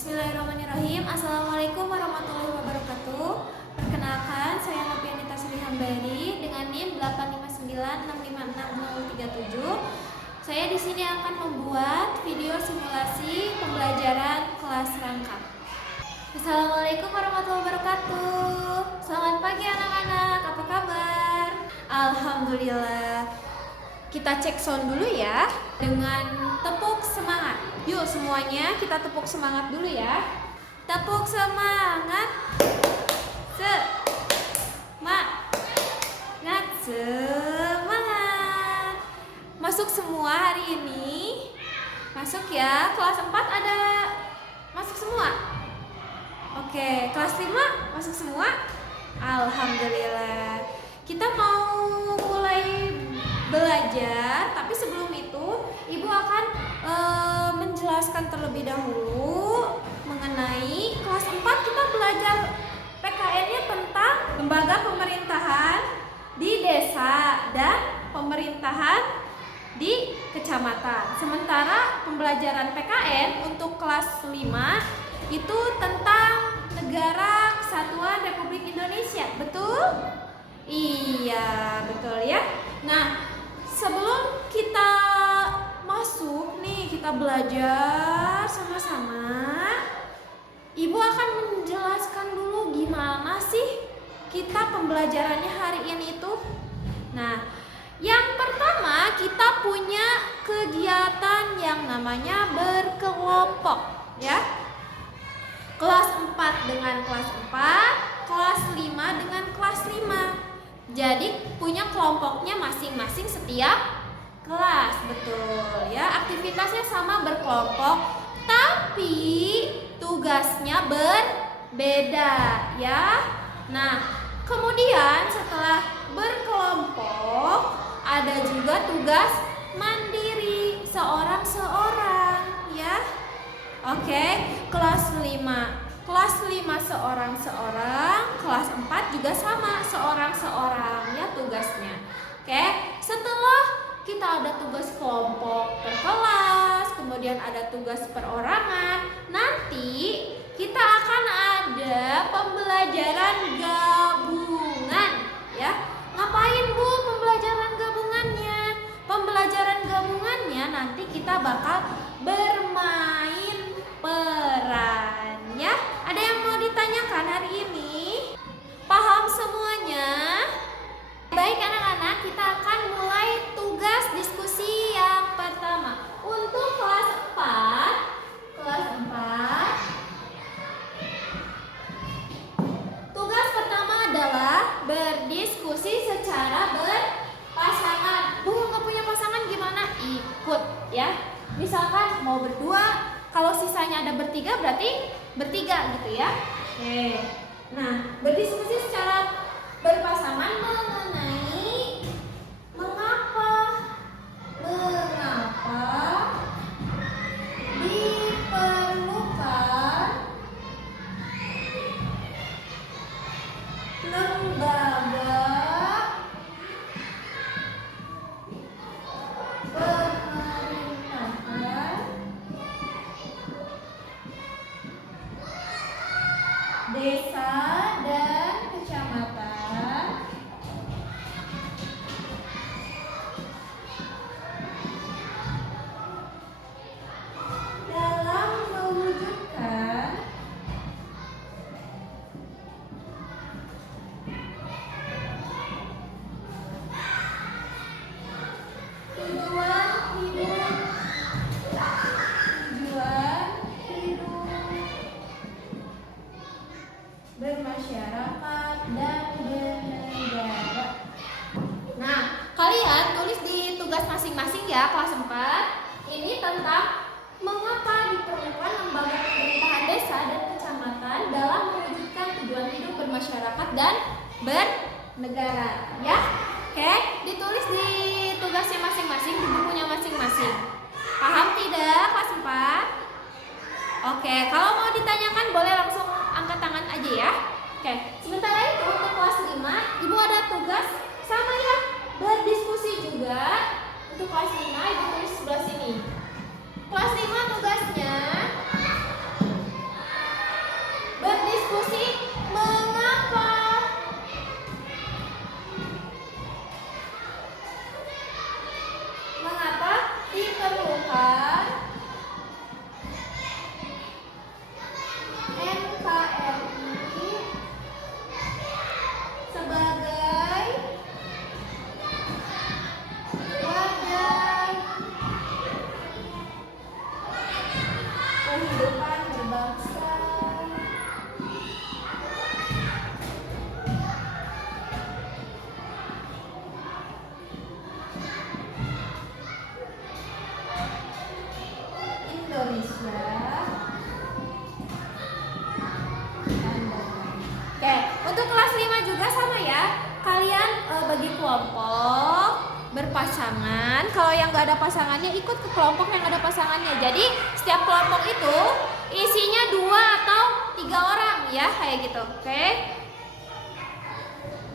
Bismillahirrahmanirrahim. Assalamualaikum warahmatullahi wabarakatuh. Perkenalkan, saya Nopianita Sri Hambari dengan NIM 859656037. Saya di sini akan membuat video simulasi pembelajaran kelas rangkap. Assalamualaikum warahmatullahi wabarakatuh. Selamat pagi anak-anak, apa kabar? Alhamdulillah. Kita cek sound dulu ya dengan tepuk semangat. Yuk semuanya kita tepuk semangat dulu ya. Tepuk semangat. Semangat. Masuk semua hari ini. Masuk ya. Kelas 4 ada masuk semua. Oke, kelas 5 masuk semua. Alhamdulillah. Kita mau mulai belajar, tapi sebelum itu Ibu akan menjelaskan terlebih dahulu mengenai kelas 4 kita belajar PKN-nya tentang lembaga pemerintahan di desa dan pemerintahan di kecamatan. Sementara pembelajaran PKN untuk kelas 5 itu tentang Negara Kesatuan Republik Indonesia. Betul? Iya, betul ya. Nah, sebelum kita masuk nih, kita belajar sama-sama. Ibu akan menjelaskan dulu gimana sih kita pembelajarannya hari ini itu. Nah, yang pertama kita punya kegiatan yang namanya berkelompok ya. Kelas 4 dengan kelas 4, kelas 5 dengan kelas 5. Jadi punya kelompoknya masing-masing setiap kelas, betul ya. Aktivitasnya sama berkelompok, tapi tugasnya berbeda ya. Nah, kemudian setelah berkelompok ada juga tugas mandiri seorang-seorang ya. Oke, kelas 5. Kelas 5 seorang-seorang, kelas 4 juga sama, seorang-seorang ya tugasnya. Oke, setelah kita ada tugas kelompok per kelas, kemudian ada tugas perorangan, nanti kita akan ada pembelajaran gabungan ya. Ngapain Bu pembelajaran gabungannya? Pembelajaran gabungannya nanti kita bakal bermain peran ya. Ada yang mau ditanyakan hari ini? Paham semuanya? Baik anak-anak, kita akan mulai tugas diskusi yang pertama. Untuk kelas 4, tugas pertama adalah berdiskusi secara berpasangan. Bu, nggak punya pasangan gimana? Ikut ya. Misalkan mau berdua, kalau sisanya ada bertiga berarti bertiga gitu ya. Oke. Nah, berdiskusi secara berpasangan mengenai mengapa diperlukan lembaga pemerintahan desa dan kecamatan dalam mewujudkan tujuan hidup bermasyarakat dan bernegara. Nah, kalian tulis di tugas masing-masing ya kelas 4. Ini tentang mengapa diperlukan lembaga pemerintahan desa dan kecamatan dalam mewujudkan tujuan hidup bermasyarakat dan bernegara ya. Oke, ditulis di tugasnya masing-masing, di bukunya masing-masing. Paham tidak kelas 4? Oke, kalau mau ditanyakan boleh langsung angkat tangan aja ya. Oke, sementara itu untuk kelas 5 Ibu ada tugas sama ya, berdiskusi juga. Untuk kelas 5 Ibu tulis sebelah sini. Kelas 5 tugasnya bangsa Indonesia. Oke, untuk kelas 5 juga sama ya. Kalian bagi kelompok berpasangan. Kalau yang nggak ada pasangannya ikut ke kelompok yang ada pasangannya. Jadi setiap kelompok itu isinya 2 atau 3 orang ya, kayak gitu. Oke.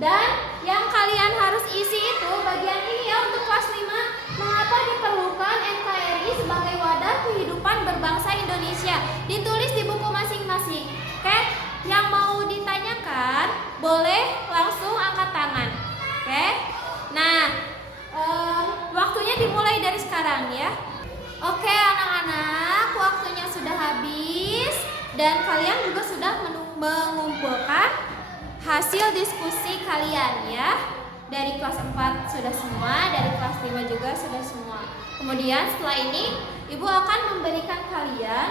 Dan yang kalian harus isi itu bagian ini ya untuk kelas 5. Mengapa diperlukan NKRI sebagai wadah kehidupan berbangsa Indonesia? Ditulis di buku masing-masing. Oke. Yang mau ditanyakan boleh langsung angkat tangan. Oke. Nah, waktunya dimulai dari sekarang ya. Oke anak-anak, waktunya sudah habis dan kalian juga sudah mengumpulkan hasil diskusi kalian ya. Dari kelas 4 sudah semua, dari kelas 5 juga sudah semua. Kemudian setelah ini Ibu akan memberikan kalian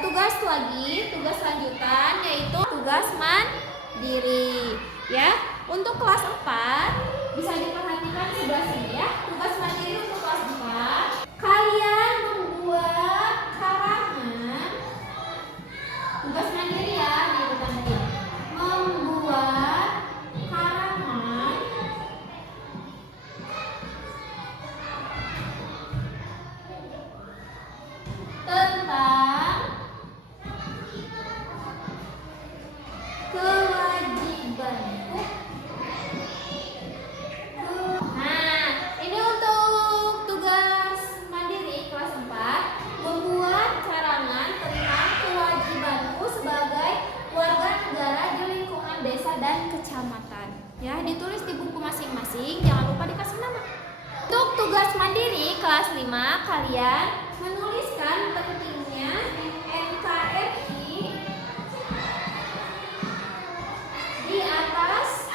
tugas lanjutan, yaitu tugas mandiri ya. Untuk kelas 4 bisa diperhatikan sebelah sini ya. Tugas mandiri untuk kelas 4, kalian membuat karangan. Tugas mandiri ya, nih tadi. Membuat karangan tentang kewajibanku. Nah, ini untuk tugas mandiri kelas 4, membuat karangan tentang kewajibanku sebagai warga negara di lingkungan desa dan kecamatan. Ya, ditulis di buku masing-masing, jangan lupa dikasih nama. Untuk tugas mandiri kelas 5, kalian menuliskan pentingnya NKRI di atas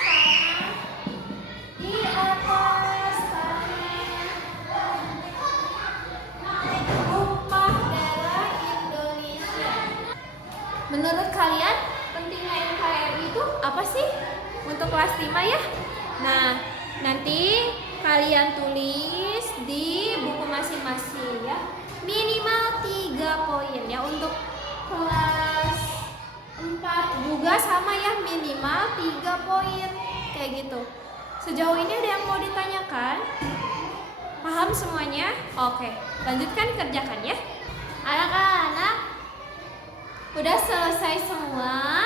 tumpah darah Indonesia. Menurut kalian pentingnya NKRI itu apa sih untuk kelas 5 ya? Nah, nanti kalian tulis di buku masing-masing ya. Minimal 3 poin ya. Untuk kelas 4 juga sama ya, minimal 3 poin kayak gitu. Sejauh ini ada yang mau ditanyakan? Paham semuanya? Oke, lanjutkan kerjakan ya. Anak-anak udah selesai semua?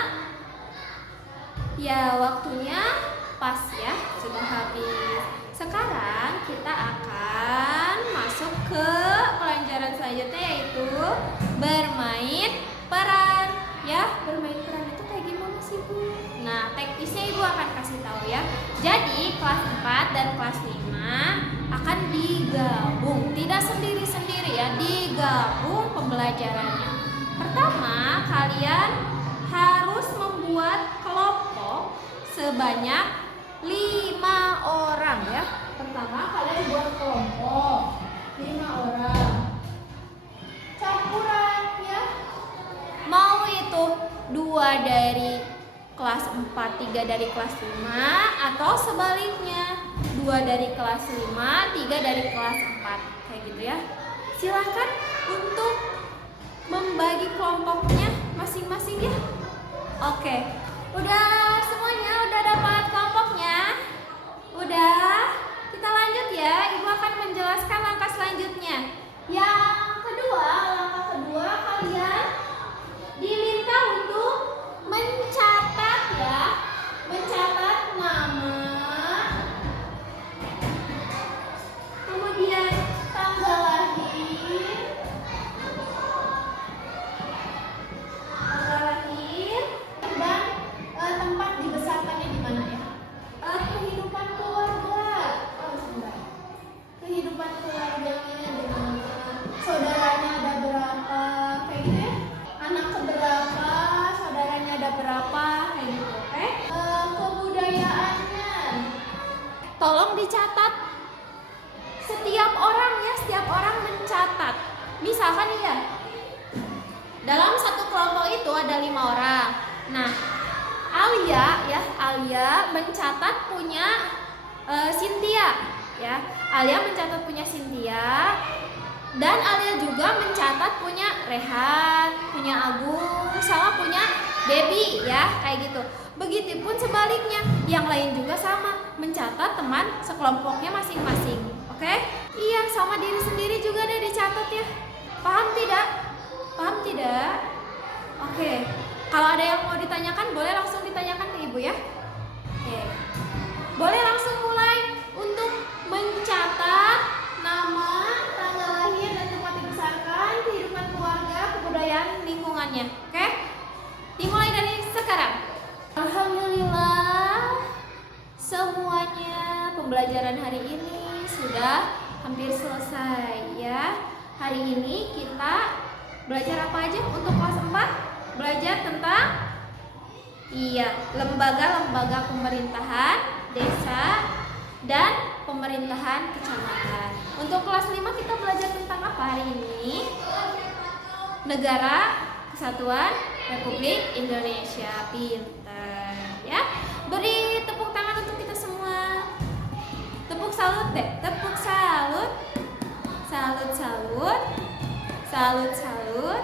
Ya, waktunya pas ya, sudah habis. Sekarang kita akan masuk ke pelajaran selanjutnya, yaitu bermain peran. Ya, bermain peran itu kayak gimana sih Bu? Nah, teknisnya Ibu akan kasih tahu ya. Jadi kelas 4 dan kelas 5 akan digabung, tidak sendiri-sendiri ya, digabung pembelajarannya. Pertama, kalian harus membuat kelompok sebanyak 5 orang ya. Pertama, kalian buat kelompok 5 orang. Campuran ya. Mau itu 2 dari kelas 4, 3 dari kelas 5, atau sebaliknya 2 dari kelas 5, 3 dari kelas 4, kayak gitu ya. Silahkan untuk membagi kelompoknya masing-masing ya. Oke, udah semuanya, udah dapat kelompoknya? Udah, kita lanjut ya. Ibu akan menjelaskan langkah selanjutnya. Langkah kedua kalian diminta untuk mencatat ya, mencatat nama, kemudian tanggal lahir, dan tempat dibesarkannya di mana ya. Kehidupan keluarga, kehidupan keluarganya di mana, saudaranya ada berapa, kayak gitu ya. Anak keberapa, saudaranya ada berapa, kayak gitu, oke? Kebudayaannya, tolong dicatat. Setiap orang ya, setiap orang mencatat. Misalkan ya, dalam satu kelompok itu ada 5 orang. Nah, Alia mencatat punya Cynthia, ya. Alia mencatat punya Cynthia, dan Alia juga mencatat punya Rehan, punya Agung, sama punya Debbie, ya, kayak gitu. Begitupun sebaliknya, yang lain juga sama, mencatat teman sekelompoknya masing-masing. Oke? Iya, sama diri sendiri juga deh dicatat ya. Paham tidak? Paham tidak? Oke. Kalau ada yang mau ditanyakan, boleh langsung ditanyakan ke Ibu ya. Oke. Boleh langsung mulai untuk mencatat nama, tanggal lahir dan tempat dibesarkan, kehidupan keluarga, kebudayaan, lingkungannya. Oke? Dimulai dari sekarang. Alhamdulillah, semuanya pembelajaran hari ini sudah hampir selesai ya. Hari ini kita belajar apa aja untuk kelas 4? Belajar tentang lembaga-lembaga pemerintahan desa dan pemerintahan kecamatan. Untuk kelas 5 kita belajar tentang apa hari ini? Negara Kesatuan Republik Indonesia. Pintar ya. Beri tepuk tangan untuk kita semua. Tepuk salut deh. Tepuk salut. Salut, salut. Salut, salut.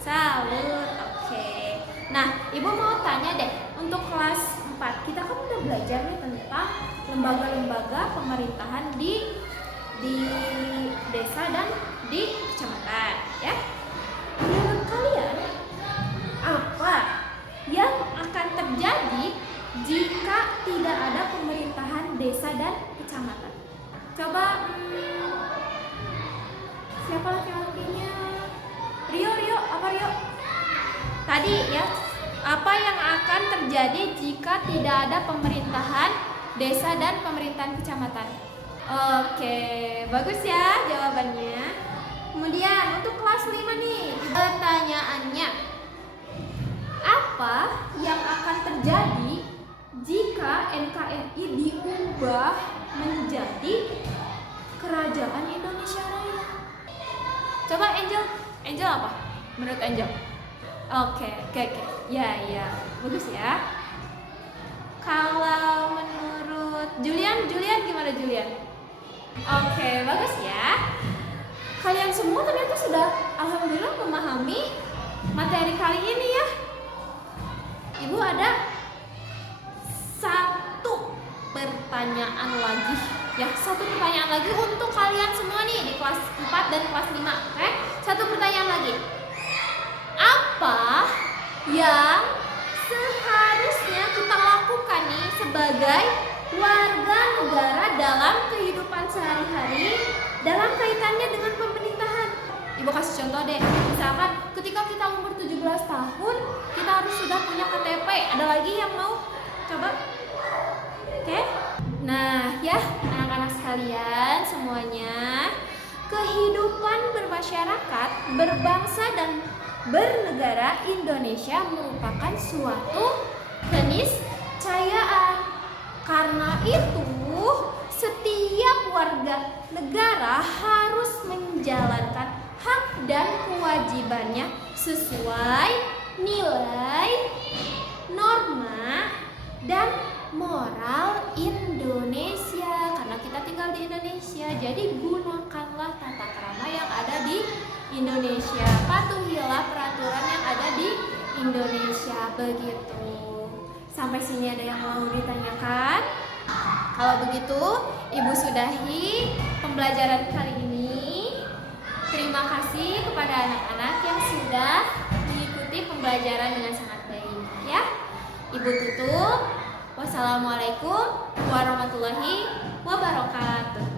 Salut. Oke. Nah, Ibu mau tanya deh, untuk kelas 4 kita kan udah belajar nih tentang lembaga-lembaga pemerintahan di desa dan di kecamatan, ya. Menurut kalian apa yang akan terjadi jika tidak ada pemerintahan desa dan kecamatan? Coba siapa laki-lakinya? Rio, apa Rio? Tadi ya, apa yang akan terjadi jika tidak ada pemerintahan desa dan pemerintahan kecamatan? Oke, bagus ya jawabannya. Kemudian untuk kelas 5 nih, pertanyaannya, apa yang akan terjadi jika NKRI diubah menjadi Kerajaan Indonesia Raya? Coba Angel apa? Menurut Angel? Oke. Ya, bagus ya. Kalau menurut Julian gimana Julian? Oke, bagus ya. Kalian semua ternyata sudah alhamdulillah memahami materi kali ini ya. Ibu ada satu pertanyaan lagi. Ya, satu pertanyaan lagi untuk kalian semua nih di kelas 4 dan kelas 5. Oke? Satu pertanyaan lagi. Apa yang seharusnya kita lakukan nih sebagai warga negara dalam kehidupan sehari-hari dalam kaitannya dengan pemerintahan? Ibu kasih contoh deh. Misalkan ketika kita umur 17 tahun, kita harus sudah punya KTP. Ada lagi yang mau coba? Oke? Nah, ya anak-anak sekalian semuanya, kehidupan bermasyarakat, berbangsa dan bernegara Indonesia merupakan suatu keniscayaan. Karena itu, setiap warga negara harus menjalankan hak dan kewajibannya sesuai nilai, norma, dan moral Indonesia. Karena kita tinggal di Indonesia, jadi gunakanlah tata krama yang ada di Indonesia. Patuhilah peraturan yang ada di Indonesia. Begitu. Sampai sini ada yang mau ditanyakan? Kalau begitu, Ibu sudahi pembelajaran kali ini. Terima kasih kepada anak-anak yang sudah mengikuti pembelajaran dengan sangat baik ya. Ibu tutup. Wassalamualaikum warahmatullahi wabarakatuh.